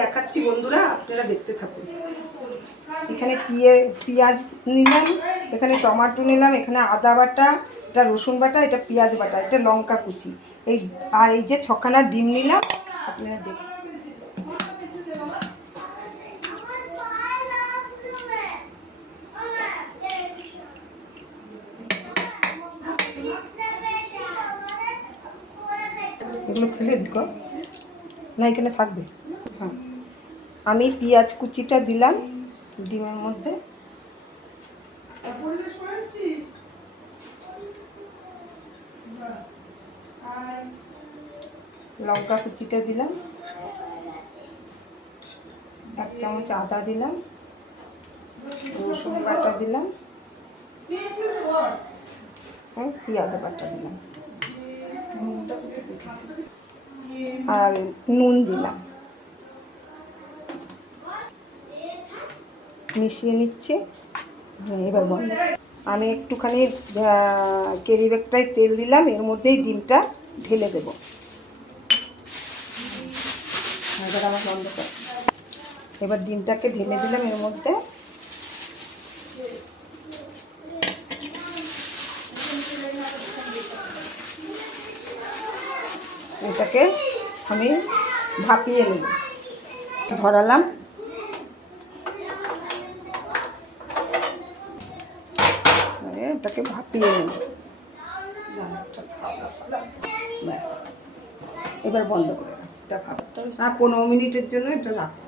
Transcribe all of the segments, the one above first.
দেখাচ্ছি বন্ধুরা, আপনারা দেখতে থাকুন। এখানে পেঁয়াজ নিলাম, এখানে টমেটো নিলাম, এখানে আদা বাটা, এটা রসুন বাটা, এটা পেঁয়াজ বাটা, এটা লঙ্কা কুচি, আর এই যে 6খানা ডিম নিলাম। আপনারা দেখুন। এগুলো ফেলে দিও না, এখানে থাকবে। হ্যাঁ, আমি পেঁয়াজ কুচিটা দিলাম ডিমের মধ্যে, লঙ্কা কুচিটা দিলাম, 1 চামচ আদা দিলাম, রসুন বাটা দিলাম, পেঁয়াজ বাটা দিলাম, আর নুন দিলাম। মিশিয়ে নিচ্ছে। এবার বন্ধ। আমি একটুখানি ক্যারি ব্যাগটায় তেল দিলাম, এর মধ্যেই ডিমটা ঢেলে দেবো। এবার আমার বন্ধ কর। এবার ডিমটাকে ঢেলে দিলাম এর মধ্যে। এটাকে আমি ভাপিয়ে নেব। ধরালাম, এটাকে ভাপিয়ে নেব। ব্যাস, এবার বন্ধ করে রাখ। এটা ভাবতে 15 মিনিটের জন্য এটা রাখো।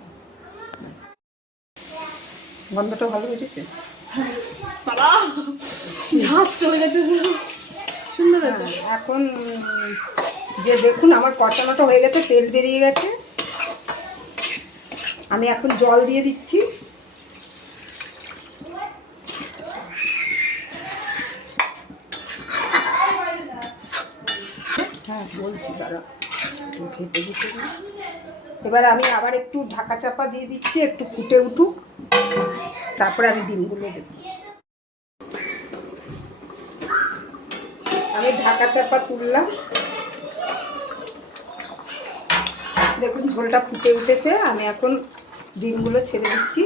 গন্ধটা ভালো হয়েছে। সুন্দর আছে। এখন যে দেখুন আমার কষানোটা হয়ে গেছে, তেল বেরিয়ে গেছে। আমি এখন জল দিয়ে দিচ্ছি। হ্যাঁ বলছি দাঁড়া, খেতে দিতে। এবার আমি আবার একটু ঢাকা চাপা দিয়ে দিচ্ছি, একটু ফুটে উঠুক, তারপরে আমি ডিমগুলো দেব। আমি ঢাকা চাপা তুললাম, দেখুন ঝোলটা ফুটে উঠেছে। আমি এখন ডিমগুলো ছেড়ে দিচ্ছি,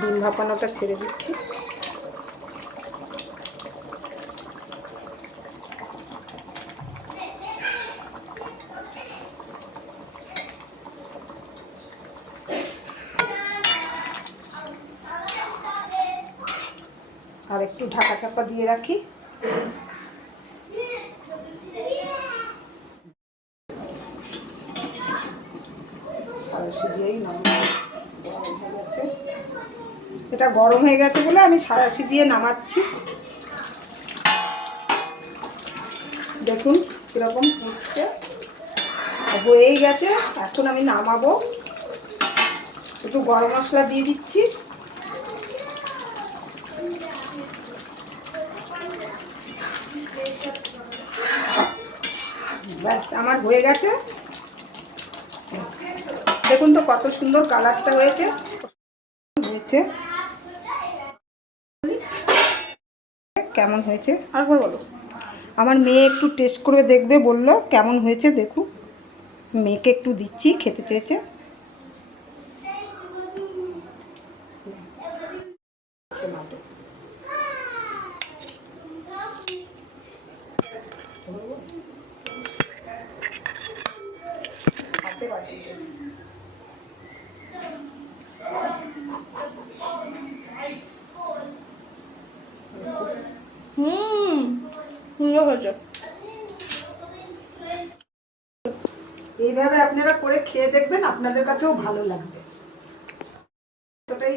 ডিম ভাপানোটা ছেড়ে দিচ্ছি। আর একটু ঢাকা চাপা দিয়ে রাখি। এটা গরম হয়ে গেছে বলে আমি সাঁড়াশি দিয়ে নামাচ্ছি। দেখুন কিরকম ফুটছে, হয়েই গেছে। এখন আমি নামাবো। একটু গরম মশলা দিয়ে দিচ্ছি। ব্যাস আমার হয়ে গেছে। দেখুন তো কত সুন্দর কালারটা হয়েছে। কেমন হয়েছে আরেকবার বলো। আমার মেয়ে একটু টেস্ট করে দেখবে বললো, কেমন হয়েছে দেখুন। মেয়েকে একটু দিচ্ছি, খেতে চেয়েছে। এইভাবে আপনারা করে খেয়ে দেখবেন, আপনাদের কাছেও ভালো লাগবে। এতটাই